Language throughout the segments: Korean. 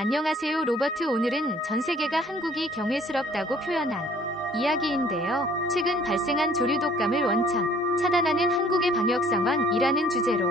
안녕하세요 로버트. 오늘은 전 세계가 한국이 경외스럽다고 표현한 이야기인데요. 최근 발생한 조류 독감을 원천 차단하는 한국의 방역 상황이라는 주제로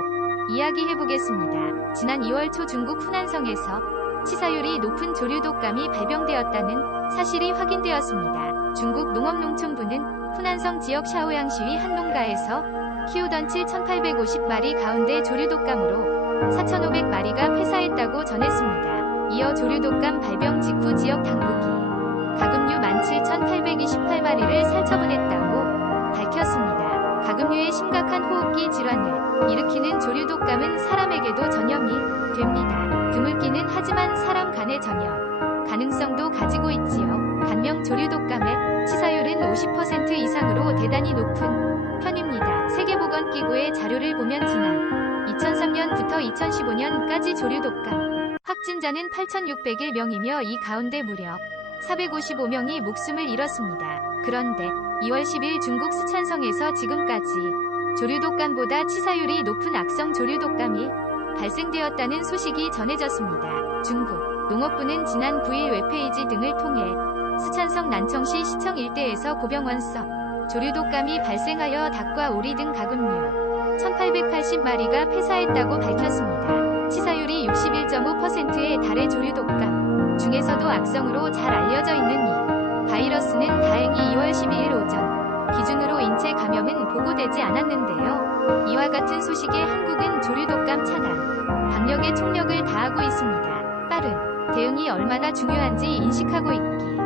이야기해보겠습니다. 지난 2월 초 중국 후난성에서 치사율이 높은 조류 독감이 발병되었다는 사실이 확인되었습니다. 중국 농업농촌부는 후난성 지역 샤오양시위 한 농가에서 키우던 7,850마리 가운데 조류 독감으로 4,500마리가 폐사했다고 전했습니다. 이어 조류 독감 발병 직후 지역 당국이 가금류 17,828마리를 살처분했다고 밝혔습니다. 가금류의 심각한 호흡기 질환을 일으키는 조류 독감은 사람에게도 전염이 됩니다. 드물기는 하지만 사람 간의 전염 가능성도 가지고 있지요. 간명 조류 독감의 치사율은 50% 이상으로 대단히 높은 편입니다. 세계보건기구의 자료를 보면 지난 2003년부터 2015년까지 조류 독감 확진자는 8,601명이며 이 가운데 무려 455명이 목숨을 잃었습니다. 그런데 2월 10일 중국 스촨성에서 지금까지 조류독감보다 치사율이 높은 악성 조류독감이 발생되었다는 소식이 전해졌습니다. 중국 농업부는 지난 9일 웹페이지 등을 통해 스촨성 난청시 시청 일대에서 고병원성 조류독감이 발생하여 닭과 오리 등 가금류 1,880마리가 폐사했다고 밝혔습니다. 치사율이 61.5%에 달해 조류독감 중에서도 악성으로 잘 알려져 있는 이 바이러스는 다행히 2월 12일 오전 기준으로 인체 감염은 보고되지 않았는데요. 이와 같은 소식에 한국은 조류독감 차단 방역에 총력을 다하고 있습니다. 빠른 대응이 얼마나 중요한지 인식하고 있기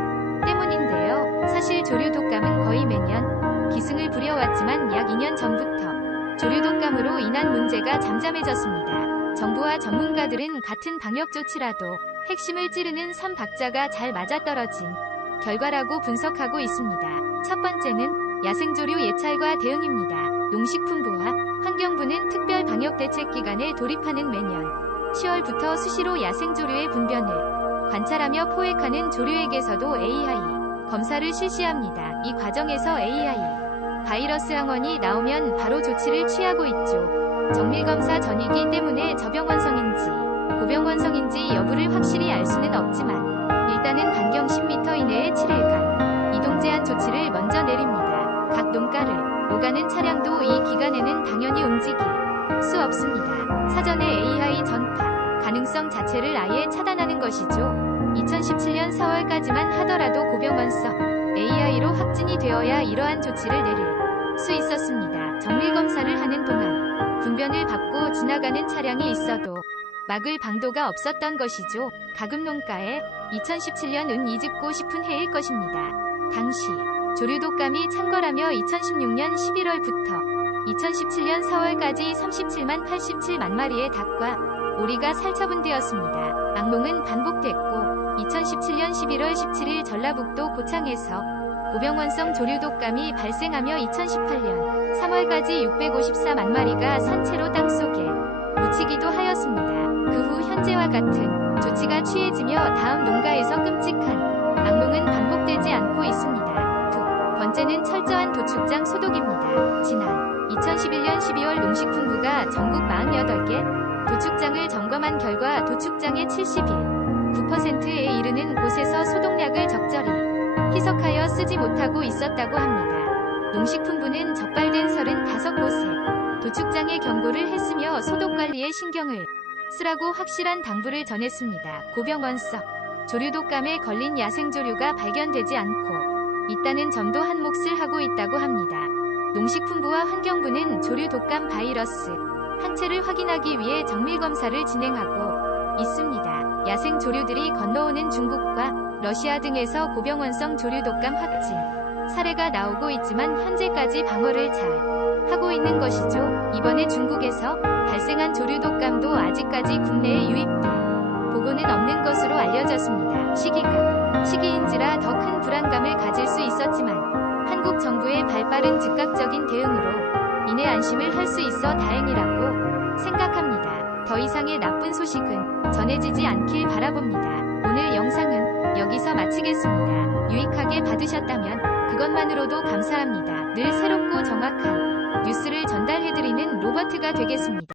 때문인데요. 사실 조류독감은 거의 매년 기승을 부려왔지만 약 2년 전부터 조류독감으로 인한 문제가 잠잠해졌습니다. 정부와 전문가들은 같은 방역 조치라도 핵심을 찌르는 3박자가 잘 맞아떨어진 결과라고 분석하고 있습니다. 첫 번째는 야생조류 예찰과 대응입니다. 농식품부와 환경부는 특별 방역대책기간에 돌입하는 매년 10월부터 수시로 야생조류의 분변을 관찰하며 포획하는 조류에게서도 AI 검사를 실시합니다. 이 과정에서 AI 바이러스 항원이 나오면 바로 조치를 취하고 있죠. 정밀검사 전이기 때문에 저병원성인지 고병원성인지 여부를 확실히 알 수는 없지만 일단은 반경 10m 이내의 7일간 이동 제한 조치를 먼저 내립니다. 각 농가를 오가는 차량도 이 기간에는 당연히 움직일 수 없습니다. 사전에 AI 전파 가능성 자체를 아예 차단하는 것이죠. 2017년 4월까지만 하더라도 고병원성 AI로 확진이 되어야 이러한 조치를 내릴 수 있었습니다. 정밀검사를 하는 동안 분변을 받고 지나가는 차량이 있어도 막을 방도가 없었던 것이죠. 가금농가에 2017년 은 이집고 싶은 해일 것입니다. 당시 조류독감이 창궐하며 2016년 11월부터 2017년 4월까지 37만 87만 마리의 닭과 오리가 살처분되었습니다. 악몽은 반복됐고 2017년 11월 17일 전라북도 고창에서 고병원성 조류독감이 발생하며 2018년 3월까지 654만 마리가 산채로 땅속에 묻히기도 하였습니다. 그 후 현재와 같은 조치가 취해지며 다음 농가에서 끔찍한 악몽은 반복되지 않고 있습니다. 두 번째는 철저한 도축장 소독입니다. 지난 2011년 12월 농식품부가 전국 48개 도축장을 점검한 결과 도축장의 9%에 이르는 곳에서 소독약을 적절히 희석하여 쓰지 못하고 있었다고 합니다. 농식품부는 적발된 35곳에 도축장에 경고를 했으며 소독관리에 신경을 쓰라고 확실한 당부를 전했습니다. 고병원성 조류독감에 걸린 야생조류가 발견되지 않고 있다는 점도 한몫을 하고 있다고 합니다. 농식품부와 환경부는 조류독감 바이러스 항체를 확인하기 위해 정밀검사를 진행하고 있습니다. 야생조류들이 건너오는 중국과 러시아 등에서 고병원성 조류독감 확진 사례가 나오고 있지만 현재까지 방어를 잘 하고 있는 것이죠. 이번에 중국에서 발생한 조류독감도 아직까지 국내에 유입될 보고는 없는 것으로 알려졌습니다. 시기인지라 더 큰 불안감을 가질 수 있었지만 한국 정부의 발빠른 즉각적인 대응으로 인해 안심을 할 수 있어 다행이라고 생각합니다. 더 이상의 나쁜 소식은 전해지지 않길 바라봅니다. 오늘 영상은 여기서 마치겠습니다. 유익하게 받으셨다면 그것만으로도 감사합니다. 늘 새롭고 정확한 뉴스를 전달해드리는 로버트가 되겠습니다.